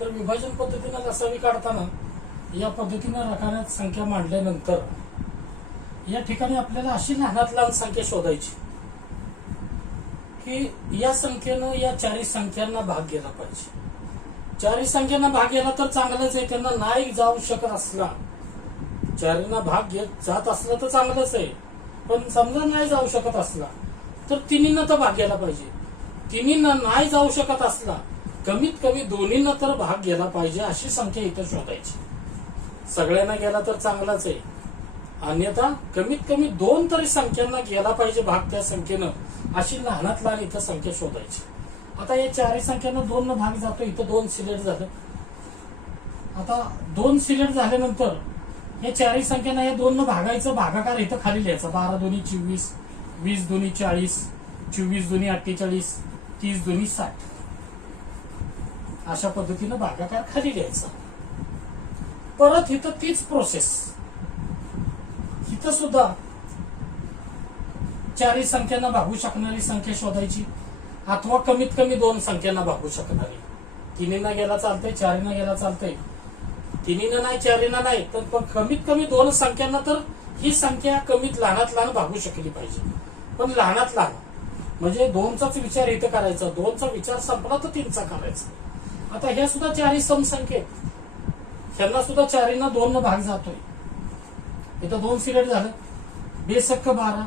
तर विभाजन पद्धतीने लसावी काढताना या पद्धतीने रकान्यात संख्या मांडल्यानंतर या ठिकाणी आपल्याला अशी लहानात लहान संख्या शोधायची की या संख्येनं या चारही संख्यांना भाग गेला पाहिजे. चारही संख्यांना भाग गेला तर चांगलंच आहे, त्यांना नाही जाऊ शकत असला, चारींना भाग जात असला तर चांगलंच आहे, पण समजा नाही जाऊ शकत असला तर तिन्हींना तर भाग गेला पाहिजे. तिन्हींना नाही जाऊ शकत असला कमीत कमी दोन्हींना तर भाग गेला पाहिजे अशी संख्या इथं शोधायची. सगळ्यांना गेला तर चांगलाच आहे, अन्यथा कमीत कमी दोन तरी संख्यांना गेला पाहिजे भाग त्या संख्येनं, अशी लहानात लहान इथं संख्या शोधायची. आता या चारही संख्यांना दोन न भाग जातो, इथं दोन सिलेक्ट झालं. आता दोन सिलेक्ट झाल्यानंतर या चारही संख्यांना या दोन न भागायचं, भागाकार इथं खाली लिहायचा. 12 दोन्ही 24, 20 दोन्ही 40, 24 दोन्ही 48, 30 दोन्ही 60, अशा पद्धतीनं भागाकार खाली लिहायचा. परत इथं तीच प्रोसेस, इथं सुद्धा चारही संख्यांना भागू शकणारी संख्या शोधायची, अथवा कमीत कमी दोन संख्यांना भागू शकणारी. तिन्हींना गेला चालतंय, चारींना गेला चालतंय, तिन्हींना नाही चारींना नाही, तर पण कमीत कमी दोन संख्यांना तर ही संख्या कमीत लहानात लहान भागू शकली पाहिजे. पण लहानात लहान म्हणजे दोनचाच विचार इथं करायचा, दोनचा विचार संपला तर तीनचा करायचा. आता ह्या सुद्धा चारही समसंख्येत, ह्यांना सुद्धा चारींना दोन न भाग जातोय. इथं दोन सिलेक्ट झालं. बेसक्क 12,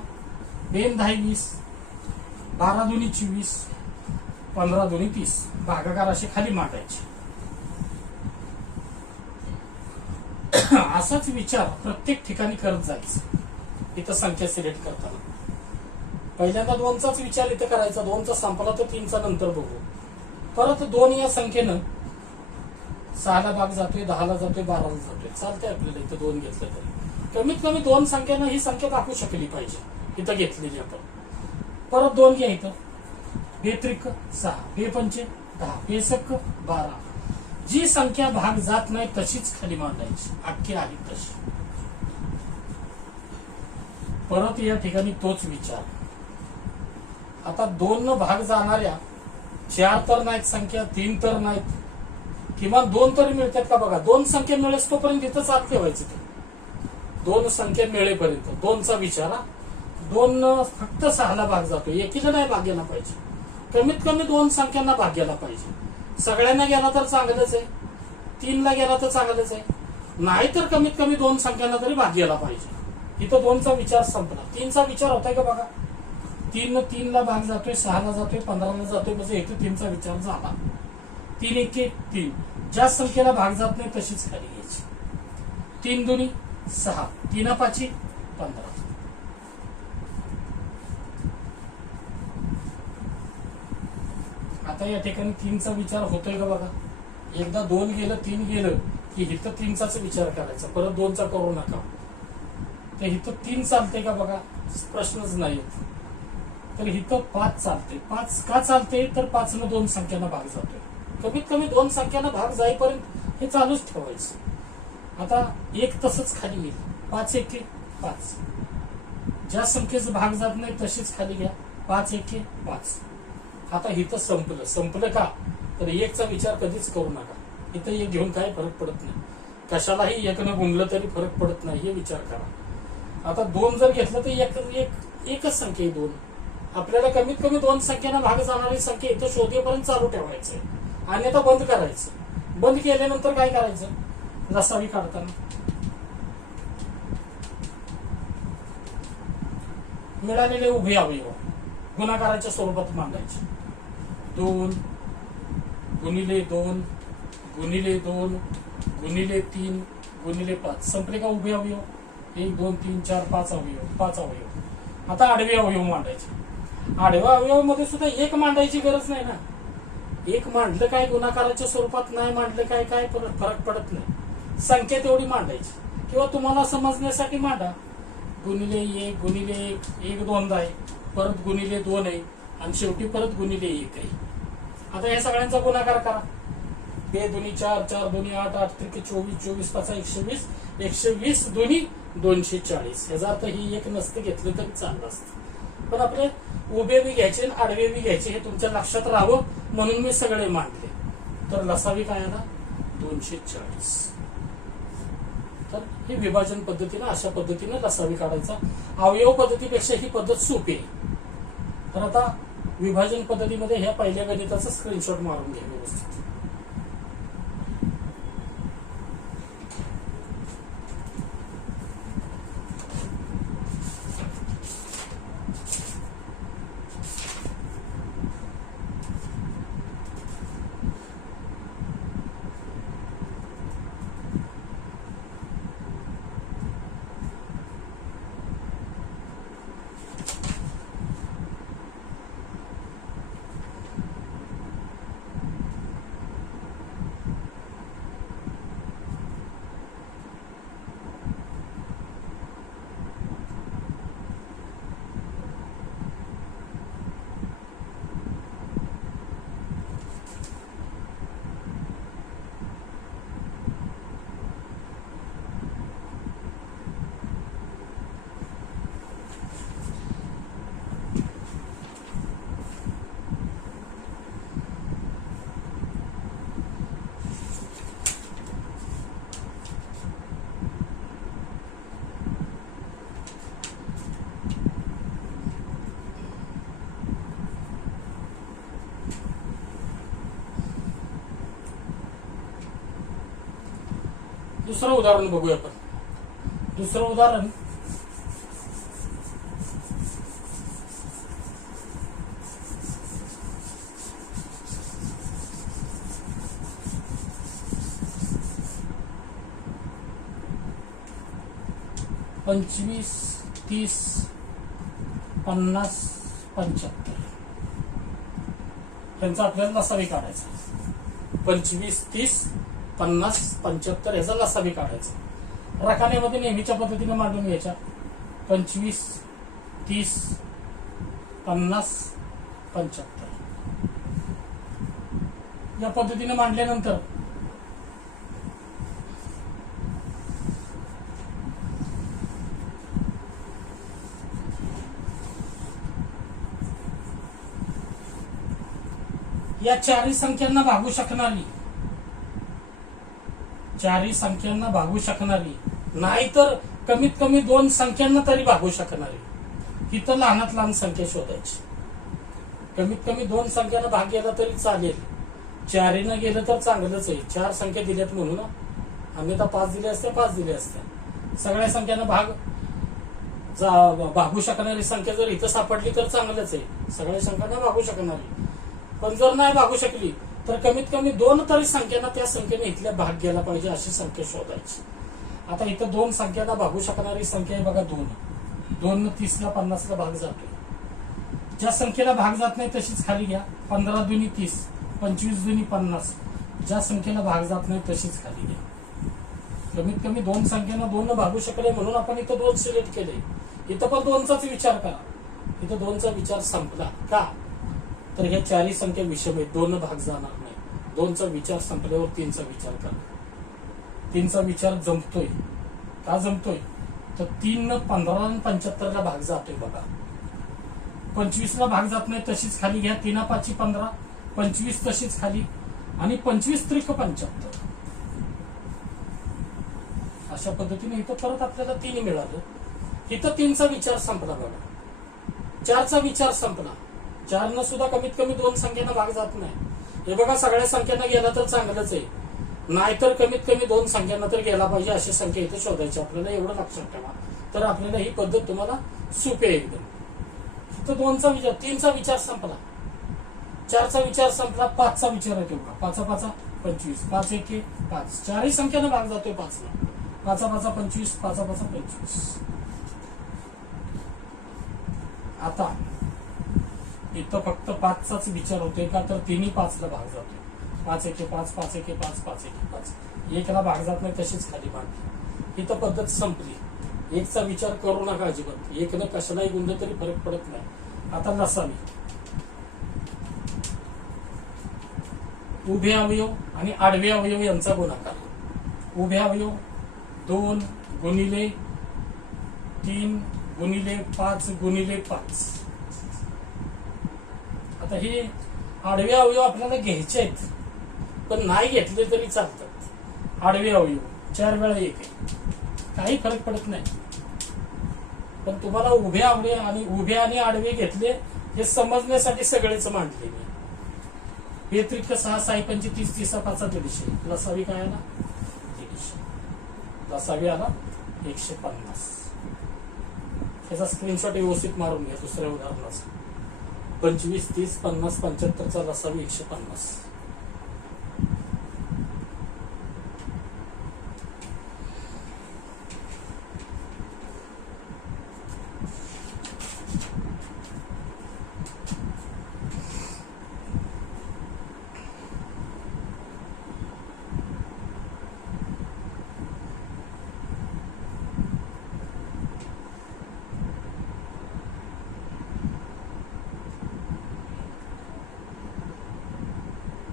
बेन 10 20, 12 दोन्ही 24, 15 दोन्ही 30, भागाकार असे खाली मांडायचे. असाच विचार प्रत्येक ठिकाणी करत जायचं. इथं संख्या सिलेक्ट करताना पहिल्यांदा दोनचाच विचार इथं करायचा, दोनचा संपला तर तीनचा नंतर बघू. परत दोन या संख्येनं 6ला भाग जातोय, 10ला जातोय, 12ला जातोय, चालतंय आपल्याला इथं दोन घेतलं तरी. कमीत कमी दोन संख्येनं ही संख्या भागू शकली पाहिजे इथं घेतलेली आपण. परत दोन घ्या इथं. बेत्रिक 6, बेपंचे 10, बेसक्क 12. जी संख्या भाग जात नाही तशीच खाली मांडायची, अख्खी आली तशी. परत या ठिकाणी तोच विचार. आता दोन न भाग जाणाऱ्या 4 तर नाहीत संख्या, 3 तर नाहीत, किमान 2 तरी मिळतात का बघा. 2 संख्या मिळेस तोपर्यंत इथं चाल ठेवायचं. ते 2 संख्या मिळेपर्यंत 2चा विचार. 2 फक्त 6ला भाग जातो, एकीला नाही भाग गेला पाहिजे. कमीत कमी 2 संख्यांना भाग गेला पाहिजे. सगळ्यांना गेला तर चांगलंच आहे, 3ला गेला तर चांगलंच आहे, नाही तर कमीत कमी 2 संख्यांना तरी भाग गेला पाहिजे. इथं 2चा विचार संपला. 3चा विचार होताय का बघा. 3ला भाग जातोय, 6ला जातोय, 15ला जातोय, म्हणजे इथं 3चा विचार झाला. 3 1 3, ज्या संख्येला भाग जात नाही तशीच खाली घ्यायची. 3 दोन्ही 6, 3 5 15. आता या ठिकाणी 3चा विचार होतोय का बघा. एकदा 2 गेलं, 3 गेलं की इथं 3चाच विचार करायचा, परत 2चा करू नका. तर इथं 3 चालते का बघा, प्रश्नच नाही. तर इथं 5 चालते. 5 का चालते, तर 5 न 2 संख्यांना भाग जातोय. कमीत कमी 2 संख्यांना भाग जाईपर्यंत हे चालूच ठेवायचं. आता 1 तसंच खाली येईल. 5 1 5, ज्या संख्येचा भाग जात नाही तशीच खाली घ्या. 5 1 5. आता इथं संपलं का, तर 1चा विचार कधीच करू नका. इथं 1 घेऊन काही फरक पडत नाही, कशालाही 1 न गुणलं तरी फरक पडत नाही, हे विचार करा. आता 2 जर घेतलं तर एकच संख्या आहे 2. आपल्याला कमीत कमी 2 संख्येनं भाग जाणारी संख्या इथं शोधेपर्यंत चालू ठेवायचंय, आणि आता बंद करायचं. बंद केल्यानंतर काय करायचं, लसावी काढताना मिळालेले उभे अवयव गुणाकाराच्या स्वरूपात मांडायचे. 2 गुणिले 2 गुणिले 2 गुणिले 3 गुणिले 5. संपले का उभे अवयव. 1 2 3 4 5 अवयव, 5 अवयव. आता आडवे अवयव मांडायचे. आडव्या अवयव मध्ये सुद्धा 1 मांडायची गरज नाही ना. 1 मांडलं काय गुणाकाराच्या स्वरूपात, नाही मांडलं काय फरक पडत नाही. संख्या तेवढी मांडायची, किंवा तुम्हाला समजण्यासाठी मांडा. गुणिले 1 गुणिले 1 दोनदा आहे, परत गुणिले 2 आहे, आणि शेवटी परत गुणिले 1 आहे. आता या सगळ्यांचा गुणाकार करा. 2 दोन्ही 4, 4 दोन्ही 8, 8 त्रिके 24, 24 5 120, 120 दोन्ही 240. याचा अर्थ ही 1 नसतं घेतलं तरी चाललं असतं. पण आपले उभे बी घ्यायचे आणि आडवे बी घ्यायचे, हे तुमच्या लक्षात राहावं म्हणून मी सगळे मांडले. तर लसावी काय आला, 240. तर ही विभाजन पद्धतीने अशा पद्धतीने लसावी काढायचा. अवयव पद्धतीपेक्षा ही पद्धत सोपी आहे. तर आता विभाजन पद्धतीमध्ये ह्या पहिल्या गणिताचा स्क्रीनशॉट मारून घ्या व्यवस्थित. दुसरं उदाहरण बघूया आपण. दुसरं उदाहरण पंचवीस, 30, 50, 75 त्यांचा आपल्याला लसावी काढायचा. 25, 30, 50, 75 याचा लसावी काढायचा. रकान्यामध्ये नेहमीच्या पद्धतीने मांडून घ्यायच्या. 25, 30, 50, 75 या पद्धतीने मांडल्यानंतर या चारही संख्यांना भागू शकणारी नाहीतर कमीत कमी 2 संख्यांना तरी भागू शकणारी इथं लहानात लहान संख्या शोधायची. कमीत कमी 2 संख्यांना भाग गेला तरी चालेल. 4 गेलं तर चांगलंच आहे. 4 संख्या दिल्यात म्हणून आम्ही तर 5 दिले असते, 5 दिले असते. सगळ्या संख्यांना भागू शकणारी संख्या जर इथं सापडली तर चांगलंच आहे. सगळ्या संख्यांना भागू शकणारी. पण जर नाही भागू शकली तर कमीत कमी 2 तरी संख्यांना त्या संख्येने इथल्या भाग गेला पाहिजे अशी संख्या शोधायची. आता इथं 2 संख्यांना भागू शकणारी संख्या आहे बघा 2. 2 30 ला 50 ला भाग जातोय. ज्या संख्येला भाग जात नाही तशीच खाली घ्या. 15 दुनी 30, 25 दुनी 50. ज्या संख्येला भाग जात नाही तशीच खाली घ्या. कमीत कमी 2 संख्यांना 2 भागू शकले म्हणून आपण इथं 2 सिलेक्ट केले. इथं पण 2चाच विचार करा. इथं 2चा विचार संपला का तर ह्या 4ही संख्या विषम आहेत. 2 भाग जाणार नाही. 2चा विचार संपल्यावर 3चा विचार करा. 3चा विचार जमतोय का जमतोय तर 3 न 15 आणि 75 ला भाग जातोय बघा. 25 ला भाग जात नाही तशीच खाली घ्या. 3 5 15, 25 तशीच खाली आणि 25 त्रिक 75. अशा पद्धतीने इथं परत आपल्याला 3 मिळालं. इथं 3चा विचार संपला बघा. 4चा विचार संपला. 4 न सुद्धा कमीत कमी 2 संख्यांना भाग जात नाही. हे बघा सगळ्या संख्यांना गेला तर चांगलंच आहे. नाहीतर कमीत कमी 2 संख्यांना तर गेला पाहिजे अशी संख्या इथे शोधायची आपल्याला. एवढं लक्षात ठेवा. तर आपल्याला ही पद्धत तुम्हाला सोपी आहे एकदम. तर 2चा विचार, 3चा विचार संपला. 4चा विचार संपला. 5चा विचार येतो का. 5 5 25, 5 1 5. 4ही संख्यांना भाग जातोय 5 ला. 5 5 25, 5 5 25. आता इथं फक्त 5चाच विचार होतोय का तर 3ही 5 ला भाग जातोय. 5 1 5, 5 1 5, 5 1 5. 1 ला भाग जात नाही तशीच खाली मांडली. इथं पद्धत संपली. 1चा विचार करू नका अजिबात. 1 न कशालाही गुंड तरी फरक पडत नाही. आता लसावी. उभे अवयव आणि आडवे अवयव यांचा गुणाकार. उभे अवयव 2 गुणिले 3 गुणिले 5 गुणिले 5. आता हे आडवे अवयव आपल्याला घ्यायचे आहेत पण नाही घेतले तरी चालतात. आडवे अवयव 4 वेळा 1 आहे, काही फरक पडत नाही. पण तुम्हाला उभे आणि आडवे घेतले हे समजण्यासाठी सगळेच मांडले मी. व्यतिरिक्त 6 6 5 30 30 5 150. लसावी काय आला 150. लसावी आला 150. त्याचा स्क्रीनशॉट व्यवस्थित मारून घ्या. दुसऱ्या उदाहरणाचा 25 30 50 75 लसावी 150.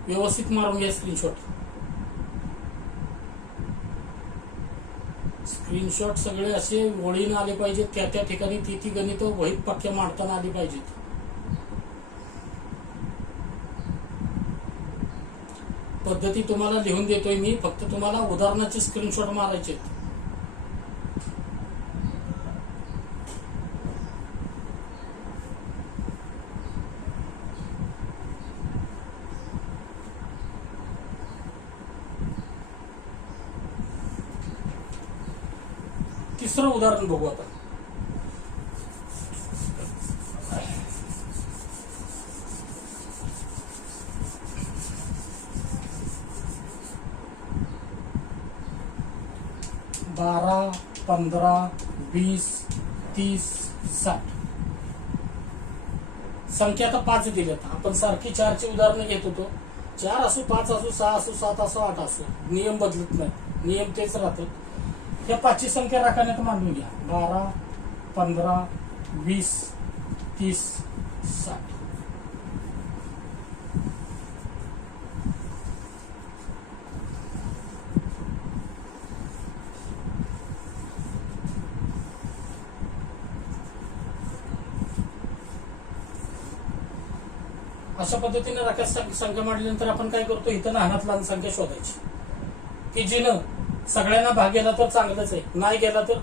व्यवस्थित मारून घ्या स्क्रीनशॉट. स्क्रीनशॉट सगळे असे ओळीनं आले पाहिजेत. त्या ठिकाणी ती गणित वहीत पक्क्या मांडताना आली पाहिजेत. पद्धती तुम्हाला लिहून देतोय मी, फक्त तुम्हाला उदाहरणाचे स्क्रीनशॉट मारायचे. तिसरं उदाहरण बघू आता. बारा 15 20 30 60. संख्या आता 5 दिल्यात. आपण सारखी 4ची उदाहरणं घेत होतो. 4 असो 5 असो 6 असो 7 असो 8 असो, नियम बदलत नाही, नियम तेच राहतात. या 5ची संख्या राखाण्यात मांडून घ्या. 12 15 20 30 60. अशा पद्धतीने राख्यात संख्या मांडल्यानंतर आपण काय करतो, इथं लहानात लहान संख्या शोधायची की जिनं सगळ्यांना भाग गेला तर चांगलंच आहे, नाही गेला तर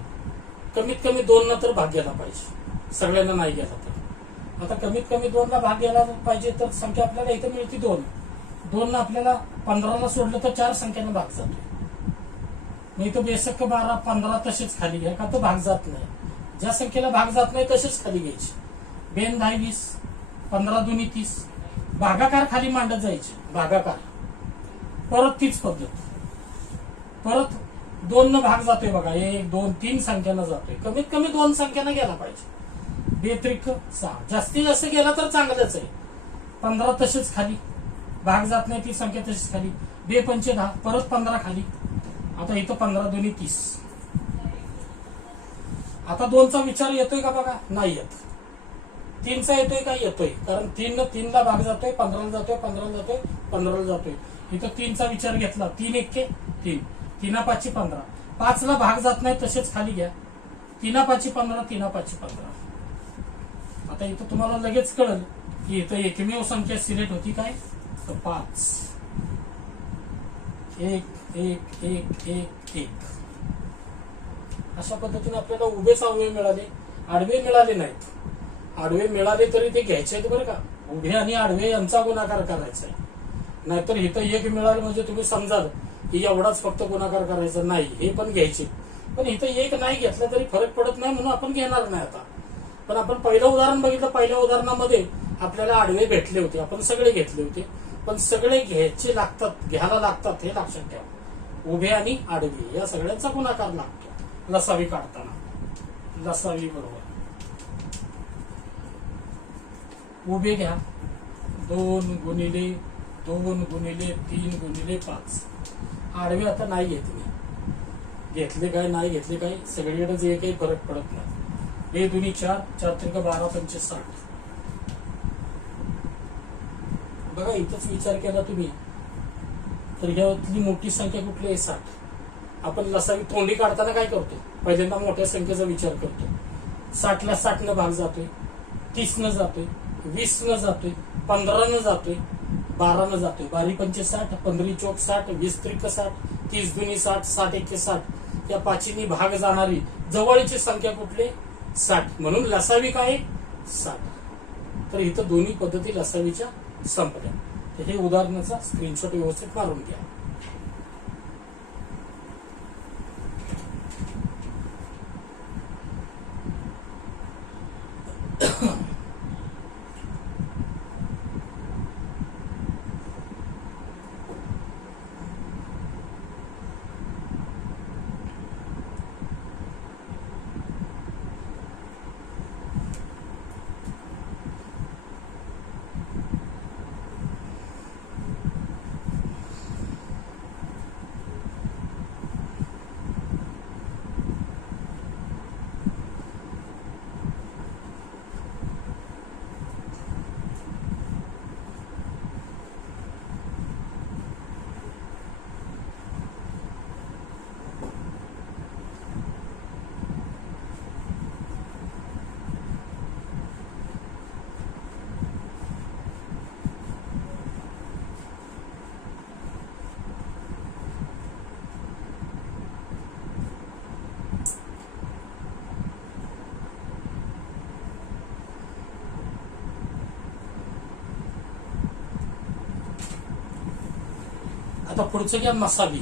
कमीत कमी 2 तर भाग गेला पाहिजे. सगळ्यांना नाही गेला तर आता कमीत कमी 2 भाग गेला पाहिजे. तर संख्या आपल्याला इथं मिळते 2. 2 आपल्याला 15 सोडलं तर 4 संख्येनं भाग जातो. मग इथं बेशक्क 12 15 तसेच खाली घ्या, का तो भाग जात नाही. ज्या संख्येला भाग जात नाही तसेच खाली घ्यायचे. बेन 10 20 15 2 30. भागाकार खाली मांडत जायचे. भागाकार परत तीच पद्धत. परत 2 भाग जातोय बघा. 1 2 3 संख्यानं जातोय. कमीत कमी 2 संख्यानं गेला पाहिजे. व्यतिरिक्त 6. जास्तीत जास्त गेला तर चांगलंच आहे. 15 तसेच खाली, भाग जात नाही ती संख्या तशीच खाली. 2 5 10 परत 15 खाली. आता इथं 15 2 30. आता 2चा विचार येतोय का बघा, नाही येत. 3चा येतोय का, येतोय. कारण 3 ला भाग जातोय, 15 जातोय 15 जातोय 15 जातोय. इथं 3चा विचार घेतला. 3 1 3 3 5 15. 5 ला भाग जात नाही तसेच खाली घ्या. 3 5 15 3 5 15. आता इथं तुम्हाला लगेच कळलं की इथं एकमेव संख्या सिलेक्ट होती काय, तर 5. 1 1 1 1 1. अशा पद्धतीने आपल्याला उभेच अवयव मिळाले, आडवे मिळाले नाहीत. आडवे मिळाले तरी ते घ्यायचे आहेत बरं का. उभे आणि आडवे यांचा गुणाकार करायचा आहे. नाहीतर इथं 1 मिळालं म्हणजे तुम्ही समजाल की एवढाच फक्त गुणाकार करायचा नाही, हे पण घ्यायचे. पण इथं 1 नाही घेतलं तरी फरक पडत नाही, म्हणून आपण घेणार नाही आता. पण आपण पहिलं उदाहरण बघितलं. पहिल्या उदाहरणामध्ये आपल्याला आडवे भेटले होते, आपण सगळे घेतले होते. पण सगळे घ्यायला लागतात हे लक्षात ठेवा. उभे आणि आडवे या सगळ्यांचा गुणाकार लागतो लसावी काढताना. लसावी बरोबर उभे घ्या 2 गुणिले 2 गुणिले 3 गुणिले 5. आडवे आता नाही घेतले. घेतले काय नाही घेतले काय सगळीकडे जे काही फरक पडत नाही. 2 2 4 4 3 12 5 60. बघा इथंच विचार केला तुम्ही तर ह्यातली मोठी संख्या कुठली आहे, 60. आपण लसावी तोंडी काढताना काय करतो, पहिल्यांदा मोठ्या संख्येचा विचार करतो. 60 ला 60 न भाग जातोय, 30 न जातोय, 20 न जातोय, 15 न जातोय, 12 न जातोय. 12 पंचे 60, 15 चौक 60, 20 त्रिक 60, 30 दुनी 60, 60 एके 60. या पाचीनी भाग जाणारी जवळची संख्या कुठली? 60. म्हणून लसावी काय? 60. तर इथं दोन्ही पद्धती लसावीच्या संपल्या. तर हे उदाहरणाचा स्क्रीनशॉट व्यवस्थित मारून घ्या. आता पुढचं घ्या मसावी.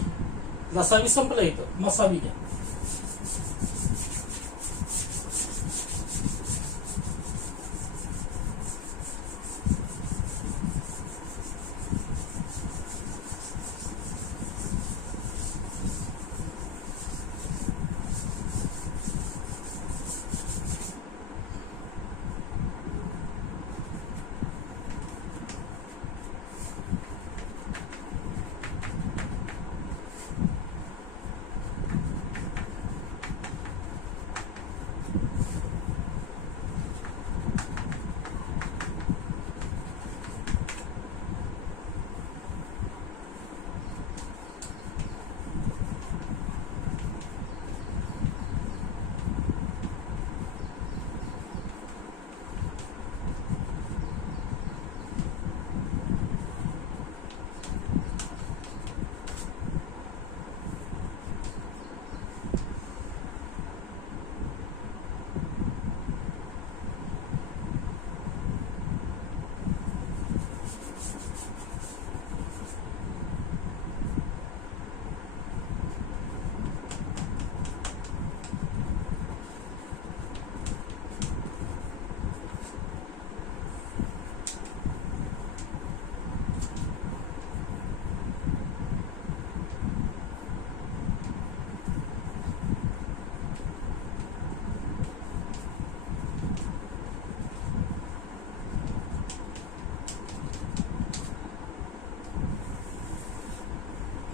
लसावी संपलं इथं, मसावी घ्या.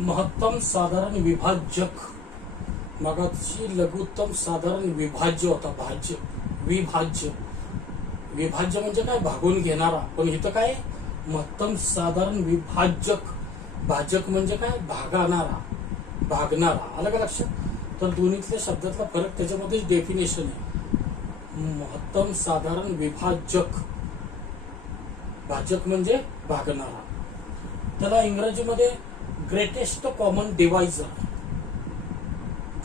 महत्तम साधारण विभाजक, मगाची लघुत्तम साधारण विभाज्य होता. भाज्य, विभाज्य. विभाज्य म्हणजे काय? भागून घेणारा. पण इथं काय? महत्तम साधारण विभाजक. भाजक म्हणजे काय? भागणारा, भागणारा. आलं का लक्षात? तर दोन्हीतल्या शब्दातला फरक त्याच्यामध्ये डेफिनेशन आहे. महत्तम साधारण विभाजक, भाजक म्हणजे भागणारा. त्याला इंग्रजीमध्ये greatest common divisor,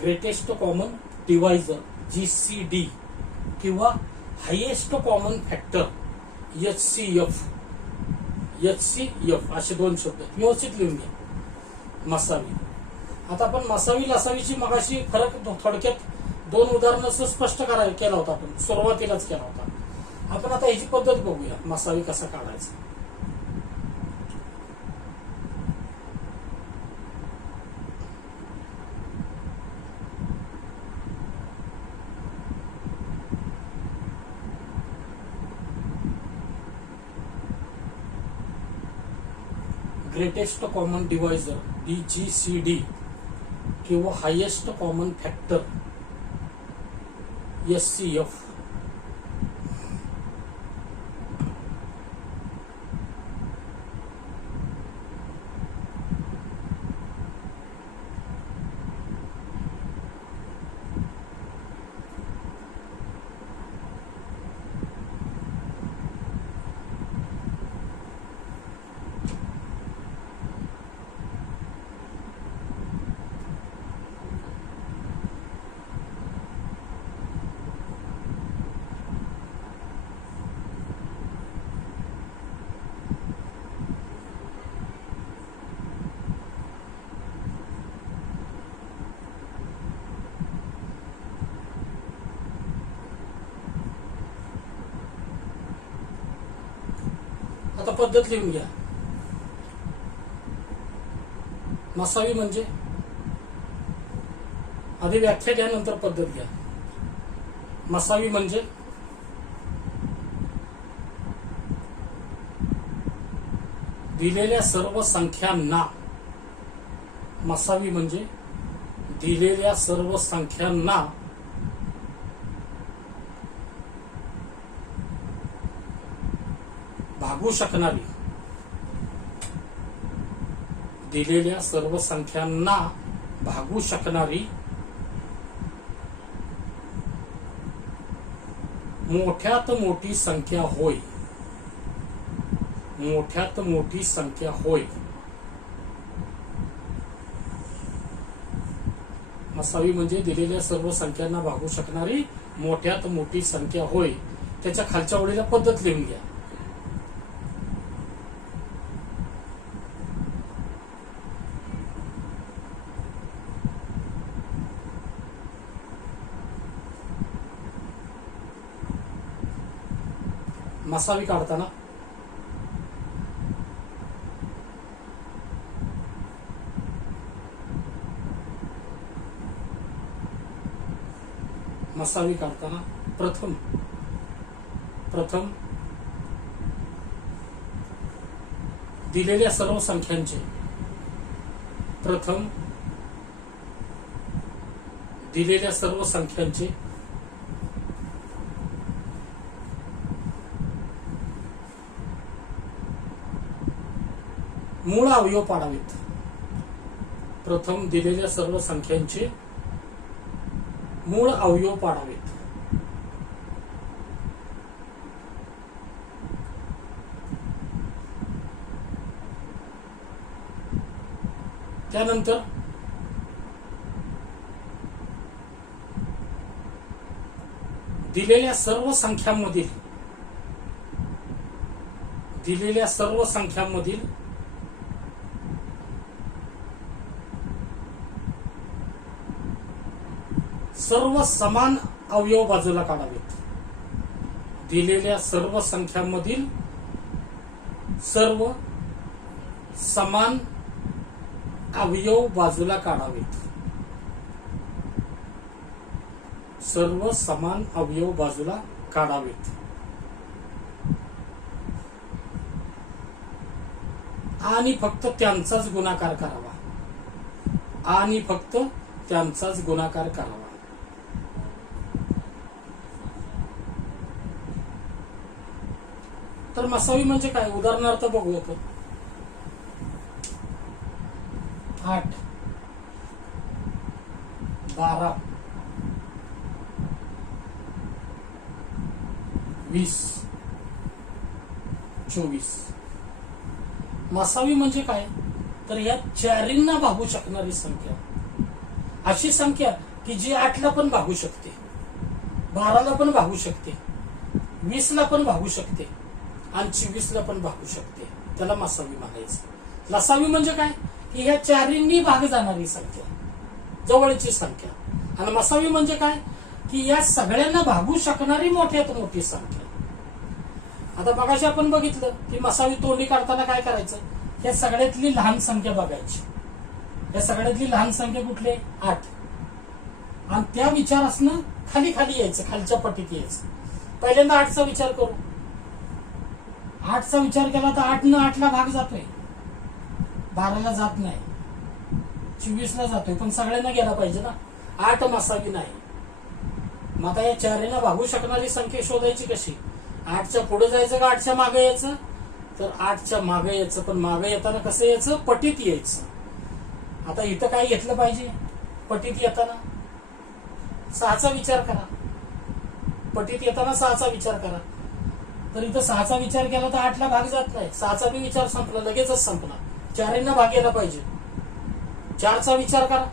greatest common divisor GCD किंवा highest common factor HCF, HCF असे दोन शब्द व्यवस्थित लिहून घ्या. मसावी. आता आपण मसावी लसावीची मगाशी फरक थोडक्यात दोन उदाहरणांचं स्पष्ट केला होता. आपण सुरुवातीलाच केला होता. आपण आता ह्याची पद्धत बघूया, मसावी कसा काढायचा. ग्रेटेस्ट कॉमन डिवायझर GCD किंवा हायेस्ट कॉमन फॅक्टर HCF. आता पद्धत लिहून घ्या. मसावी म्हणजे आधी व्याख्या घ्या, नंतर पद्धत घ्या. मसावी म्हणजे दिलेल्या सर्व संख्यांना, मसावी म्हणजे दिलेल्या सर्व संख्यांना भागू शकणारी, दिलेल्या सर्व संख्यांना भागू शकणारी मोठ्यात मोठी संख्या होय. मोठ्यात मोठी संख्या होय. मसावी म्हणजे दिलेल्या सर्व संख्यांना भागू शकणारी मोठ्यात मोठी संख्या होय. त्याच्या खालच्या ओळीला पद्धत लिहून घ्या. मसावी काढताना प्रथम दिलेल्या सर्व संख्यांचे, प्रथम दिलेल्या सर्व संख्यांचे मूळ अवयव पाडावेत. प्रथम दिलेल्या सर्व संख्यांचे मूळ अवयव पाडावेत. त्यानंतर दिलेल्या सर्व संख्यांमधील सर्व समान अवयव बाजूला काढावेत. दिलेल्या सर्व संख्यांमधील सर्व समान अवयव बाजूला काढावेत. सर्व समान अवयव बाजूला काढावेत. आणि फक्त त्यांचाच गुणाकार करावा. आणि फक्त त्यांचाच गुणाकार करावा. तर मसावी म्हणजे काय, उदाहरणार्थ बघूया. 8, 12, 20, 24. मसावी म्हणजे काय, तर या चारींना भागू शकणारी संख्या, अशी संख्या की जी 8ला पण भागू शकते, 12ला पण भागू शकते, 20ला पण भागू शकते आणि 24ला पण भागू शकते. त्याला मसावी म्हणायचं. लसावी म्हणजे काय की ह्या चारींनी भाग जाणारी संख्या, जवळची संख्या. आणि मसावी म्हणजे काय की या सगळ्यांना भागू शकणारी मोठ्यात मोठी संख्या. आता मगाशी आपण बघितलं की मसावी तोंडी काढताना काय करायचं, या सगळ्यातली लहान संख्या बघायची. या सगळ्यातली लहान संख्या कुठली, 8. आणि त्या विचारासनं खाली खाली यायचं, खालच्या पट्टीत यायचं. पहिल्यांदा 8चा विचार करू. 8चा विचार केला तर 8 8ला भाग जातोय, 12ला जात नाही, 24ला जातोय, पण सगळ्यांना गेला पाहिजे ना. 8 मसावी नाही. मग आता या चारींना भागू शकणारी संख्या शोधायची कशी. 8च्या पुढे जायचं का 8च्या मागे यायचं, तर 8च्या मागे यायचं. पण मागे येताना कसं यायचं, पटीत यायचं. आता इथं काय घेतलं पाहिजे, पटीत येताना 6चा विचार करा. पटीत येताना 6चा विचार करा. तर इथं 6चा विचार केला तर 8ला भाग जात नाही. 6चा बी विचार संपला, लगेचच संपला. चारींना भाग गेला पाहिजे. 4चा विचार करा.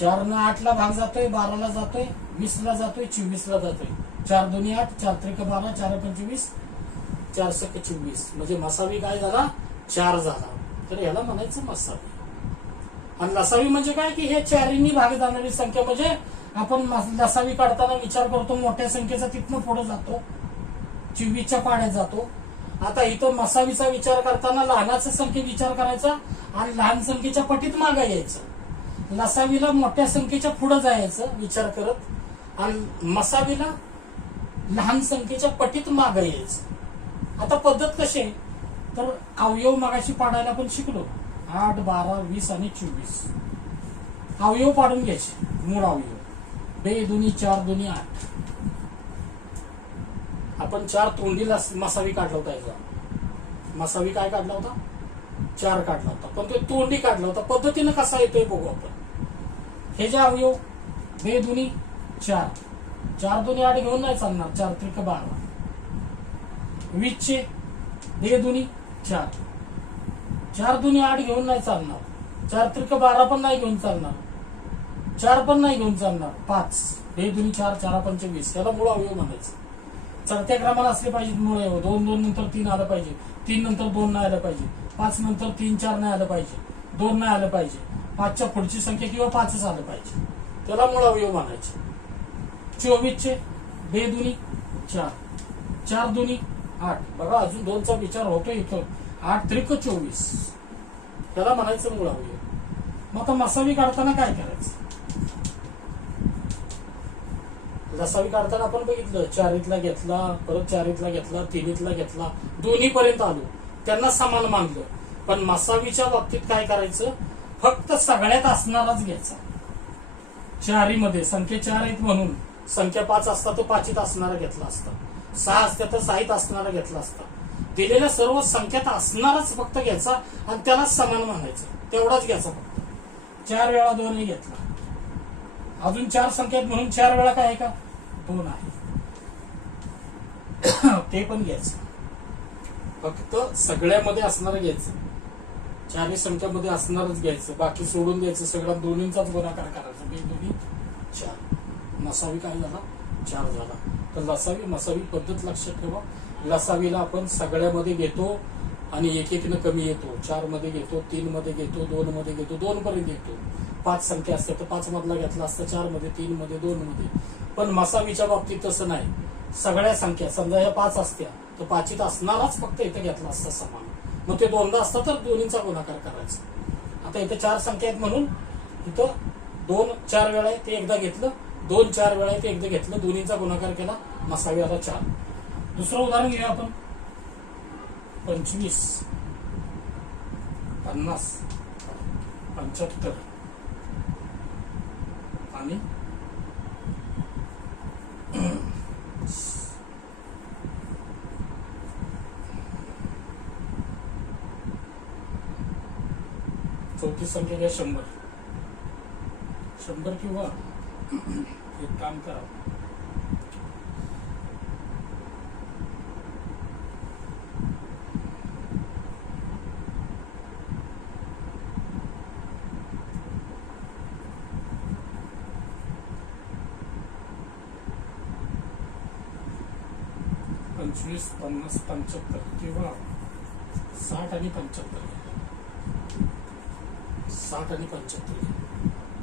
4 8ला भाग जातोय, 12ला जातोय, 20ला जातोय, 24ला जातोय. 4 2 8, 4 3 12, 4 25, 4 6 24. म्हणजे मसावी काय झाला, 4 झाला. तर याला म्हणायचं मसावी. आणि लसावी म्हणजे काय की हे चारींनी भाग जाणारी संख्या. म्हणजे आपण लसावी काढताना विचार करतो मोठ्या संख्येचा, तिथनं पुढे जातो, 24च्या पाड्यात जातो आता इथं मसावीचा विचार करताना लहानाचा संख्येत विचार करायचा आणि लहान संख्येच्या पटीत मागे यायचं. लसावीला मोठ्या संख्येच्या पुढे जायचं विचार करत आणि मसावीला लहान संख्येच्या पटीत मागे यायचं. आता पद्धत कशी आहे तर अवयव मागाशी पाडायला पण शिकलो. 8, 12, 20 आणि 24 अवयव पाडून घ्यायचे. मूळ अवयव 2 दुनी 4 दुनी 8. आपण 4 तोंडीला मसावी काढला होता. याचा मसावी काय काढला होता 4 काढला होता, पण तो तोंडी काढला होता. पद्धतीनं कसा येतोय बघू आपण. हे जे अवयव 2 दुनी 4, 4 दुनी 8 घेऊन नाही चालणार. 4 त्रिक 12. 20 चे 2 दुनी 4, 4 दुनी 8 घेऊन नाही चालणार. 4 त्रिक 12 पण नाही घेऊन चालणार. 4 पण नाही घेऊन चालणार. 5 2 दुनी 4, 4 पंचे 20. याला मूळ अवयव म्हणायचं. चढत्या क्रमाला असले पाहिजेत मूळ अवयव. 2 2 नंतर 3 आलं पाहिजे. 3 नंतर 2 नाही आलं पाहिजे. 5 नंतर 3 4 नाही आलं पाहिजे. 2 नाही आलं पाहिजे. 5च्या पुढची संख्या किंवा 5च आलं पाहिजे. त्याला मूळ अवयव म्हणायचे. 24 चे 2 दुनी 4, 4 दुनी 8. बघा अजून 2चा विचार होतो इथं. 8 त्रिक 24. त्याला म्हणायचं मूळ अवयव. मग आता मसावी काढताना काय करायचं. लसावी काढताना आपण बघितलं 4ला घेतला, परत 4ला घेतला, 3ला घेतला, दोन्ही पर्यंत आलो, त्यांना समान मानलं. पण मसावीच्या बाबतीत काय करायचं, फक्त सगळ्यात असणाराच घ्यायचा. 4 मध्ये संख्या 4 आहेत म्हणून संख्या 5 असता तो 5 असणारा घेतला असता. 6 असत्या तर 6 असणारा घेतला असता. दिलेल्या सर्व संख्यात असणाराच फक्त घ्यायचा आणि त्याला समान मानायचं. तेवढाच घ्यायचा फक्त. 4 वेळा 2 घेतला. अजून 4 संख्या आहेत म्हणून 4 वेळा काय आहे का 2 आहे. ते पण घ्यायचं. फक्त सगळ्यामध्ये असणार घ्यायचं. 4 संख्यामध्ये असणारच घ्यायचं. बाकी सोडून द्यायचं. सगळ्या दोन्हींचाच गुणाकार करायचा. 2 दुनी 4. मसावी काय झाला 4 झाला. तर लसावी मसावी पद्धत लक्षात ठेवा. लसावीला आपण सगळ्यामध्ये घेतो आणि एक कमी येतो. 4 मध्ये घेतो, 3 मध्ये घेतो, 2 मध्ये घेतो, 2 पर्यंत घेतो. 5 संख्या असते तर 5 मधला घेतला असता. 4 मध्ये, 3 मध्ये, 2 मध्ये. पण मसावीच्या बाबतीत तसं नाही. सगळ्या संख्या समजा ह्या 5 असत्या तर 5 असणाराच फक्त इथं घेतला असता समान. मग ते 2दा असता तर दोन्हीचा गुणाकार करायचा. आता इथे 4 संख्या आहेत म्हणून इथं 2 4 वेळा आहे ते एकदा घेतलं. 2 4 वेळा आहे ते एकदा घेतलं. दोन्हीचा गुणाकार केला. मसावी आता 4. दुसरं उदाहरण घेऊया आपण. 25 50 75 आणि 34 संख्या घ्या 100. 100 किंवा एक काम करा, पंचवीस 50 75 किंवा 60 आणि 75. 60 आणि 75.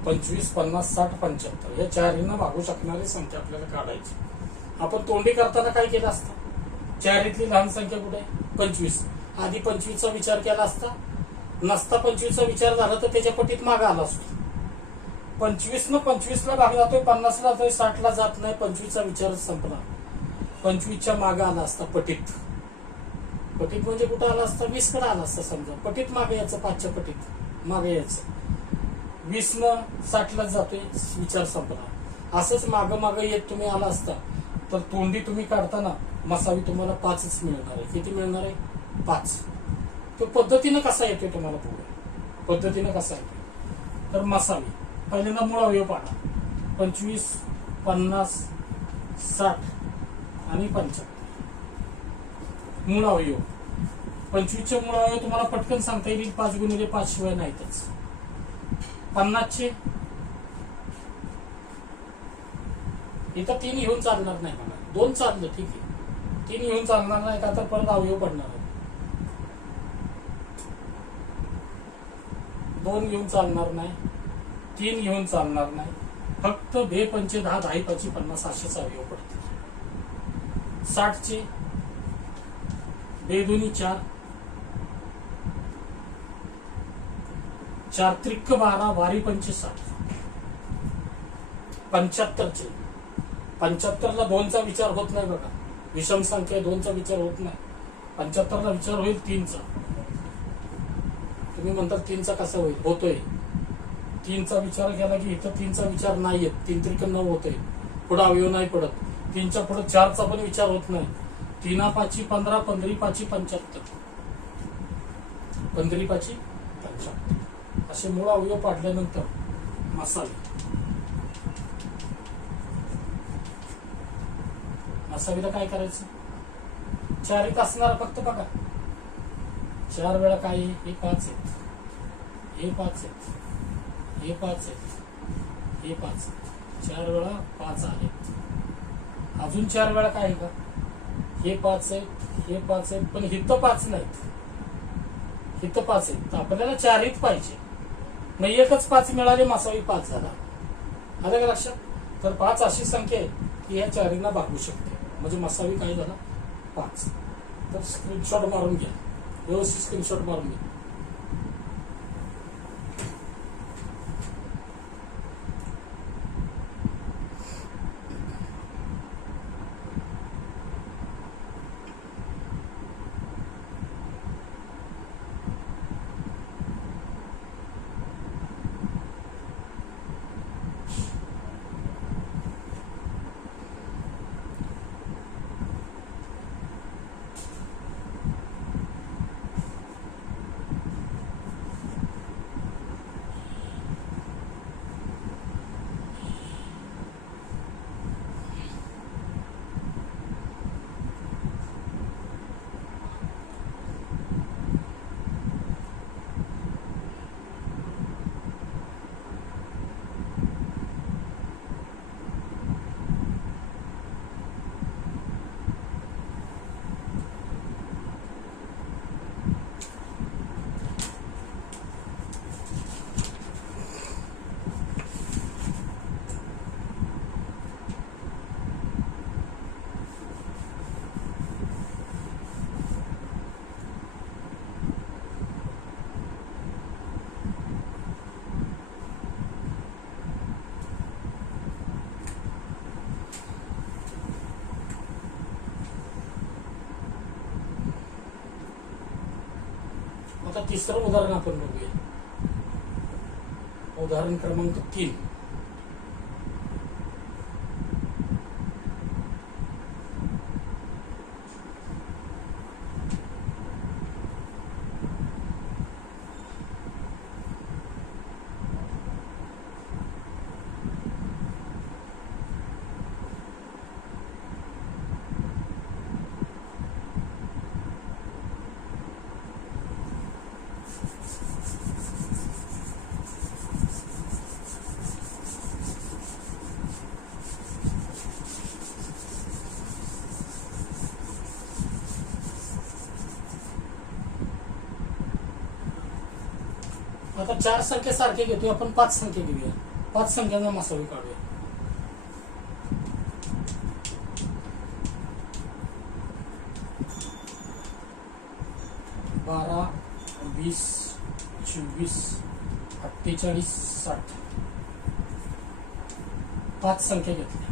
25 50 60 75 या 4 भागू शकणारी संख्या आपल्याला काढायची. आपण तोंडी करताना काय केलं असतं. 4 लहान संख्या कुठे 25. आधी 25चा विचार केला असता. नसता 25चा विचार झाला तर त्याच्या पटीत मागे आला असतो. 25 25ला भाग जातोय, 50ला जातोय, 60ला जात नाही. 25चा विचार संपला. 25च्या मागे आला असता पटीत. पटीत म्हणजे कुठं आला असता 20 कडे आला असता. समजा पटीत मागे यायचं. 5च्या पटीत मागे यायचं. 20 न 60ला जातोय विचार संपला. असंच मागं मागं येत तुम्ही आला असता तर तोंडी तुम्ही काढताना मसावी तुम्हाला 5च मिळणार आहे. किती मिळणार आहे 5. तो पद्धतीनं कसा येतोय तुम्हाला पुढे. पद्धतीनं कसा येतोय तर मसावी पहिल्यांदा मूळ अवयव पाडा. 25 50 60 आणि 75 मूळ अवयव. 25चे मूळ अवयव तुम्हाला पटकन सांगता येईल. 5 गुणिले 5 शिवाय नाहीतच. 50चे इथं 3 येऊन चालणार नाही. मला 2 चाललं ठीक आहे. 3 येऊन चालणार नाही का तर परत अवयव पडणार आहे. 2 येऊन चालणार नाही. 3 येऊन चालणार नाही. फक्त 2 पंचे 10 10 5 50 असेच अवयव पडतील. 60चे बेदुनी 4, 4 त्रिक 12, वारी 25, 75चे 75ला 2चा विचार होत नाही बघा, विषम संख्या 2चा विचार होत नाही. 75ला विचार होईल 3चा. तुम्ही म्हणतात 3चा कसा होईल? होतोय. 3चा विचार केला की इथं 3चा विचार नाही येत. 3 त्रिक 9 होतोय, पुढे अवयव नाही पडत. 3च्या पुढे 4चा पण विचार होत नाही. 3 5 15, 15 5 75, 15 5 75 असे मूळ अवयव पाडल्यानंतर मसावीला काय करायचं? 4 असणार फक्त बघा. 4 वेळा काय? हे 5 आहेत, हे 5 आहेत, हे 5 आहेत, हे 5. 4 वेळा 5 आहेत. अजून 4 वेळा काय आहे का? हे 5 आहेत, हे 5 आहेत, पण हिथं 5 नाहीत, हिथं 5 आहेत. आपल्याला 4च पाहिजे. मग एकच 5 मिळाले, मसावी 5 झाला. आलं का लक्षात? तर 5 अशी संख्या आहे की ह्या 4 भागू शकते. म्हणजे मसावी काय झाला? 5. तर स्क्रीनशॉट मारून घ्या, व्यवस्थित स्क्रीनशॉट मारून घ्या. आता तिसरं उदाहरण आपण बघूया. उदाहरण क्रमांक 3. आता 4 संख्या सारखे घेतोय आपण, 5 संख्या घेऊया. 5 संख्यांना मसावी काढूया. बारा, 20, 24, 48, 60. 5 संख्या घेतल्या.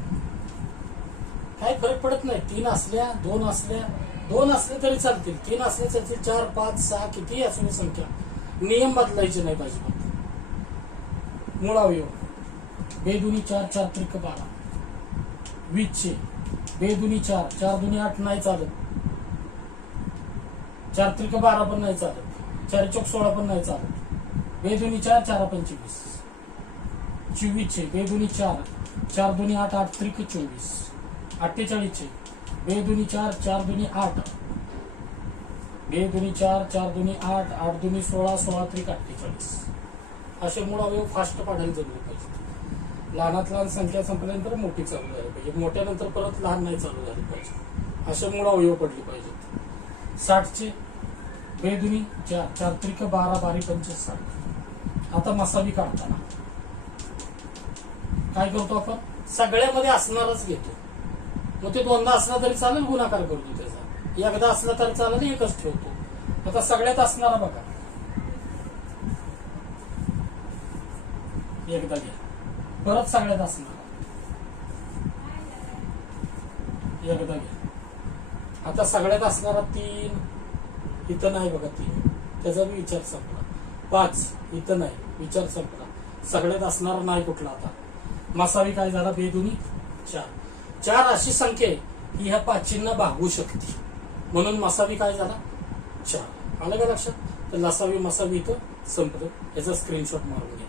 काही फरक पडत नाही. 3 असल्या, 2 असल्या, 2 असले तरी चालतील, 3 असले चालतील, 4, 5, 6 कितीही असू संख्या, नियम बदलायचे नाही अजिबात. मूळ अवयव बेदुनी 4, 4 त्रिक 12, 20चे बेदुनी 4, 4 दुनी 8 नाही चालत, 4 त्रिक 12 पण नाही चालत, 4 चौक 16 पण नाही चालत. बेदुनी 4, 4 25. 24चे बेदुनी 4, 4 दुनी 8, 8 त्रिक 24. 48चे बेदुनी 4, 4 दुनी 8, बेदुनी 4, 4 दुनी 8, 8 दुनी 16, 16 त्रिक 48. असे मूळ अवयव फास्ट पाडायला जमले पाहिजे. लहानात लहान संख्या संपल्यानंतर मोठी चालू झाली पाहिजे, मोठ्यानंतर परत लहान नाही चालू झाली पाहिजे. असे मूळ अवयव पडले पाहिजेत. 60चे बेदुनी 4, 4 त्रिक 12, 12 25, 60. आता मसावी काढताना काय करतो आपण? सगळ्यामध्ये असणारच घेतो. मग ते दोनदा असला तरी चालेल, गुणाकार करतो त्याचा. एकदा असला तर चालेल, एकच ठेवतो. आता सगळ्यात असणारा बघा, एकदा घ्या. परत सगळ्यात असणारा एकदा घ्या. आता सगळ्यात असणारा 3 इथं नाही बघा, 3 त्याचा बी विचार संपला. 5 इथं नाही, विचार संपला. सगळ्यात असणारा नाही कुठला. आता मसावी काय झाला, बेदुनी 4. 4 अशी संख्या आहे की ह्या 5 भागू शकते, म्हणून मसावी काय झाला 4. आलं का लक्षात? तर लसावी मसावी इथं संपलं. याचा स्क्रीनशॉट मारून घ्या.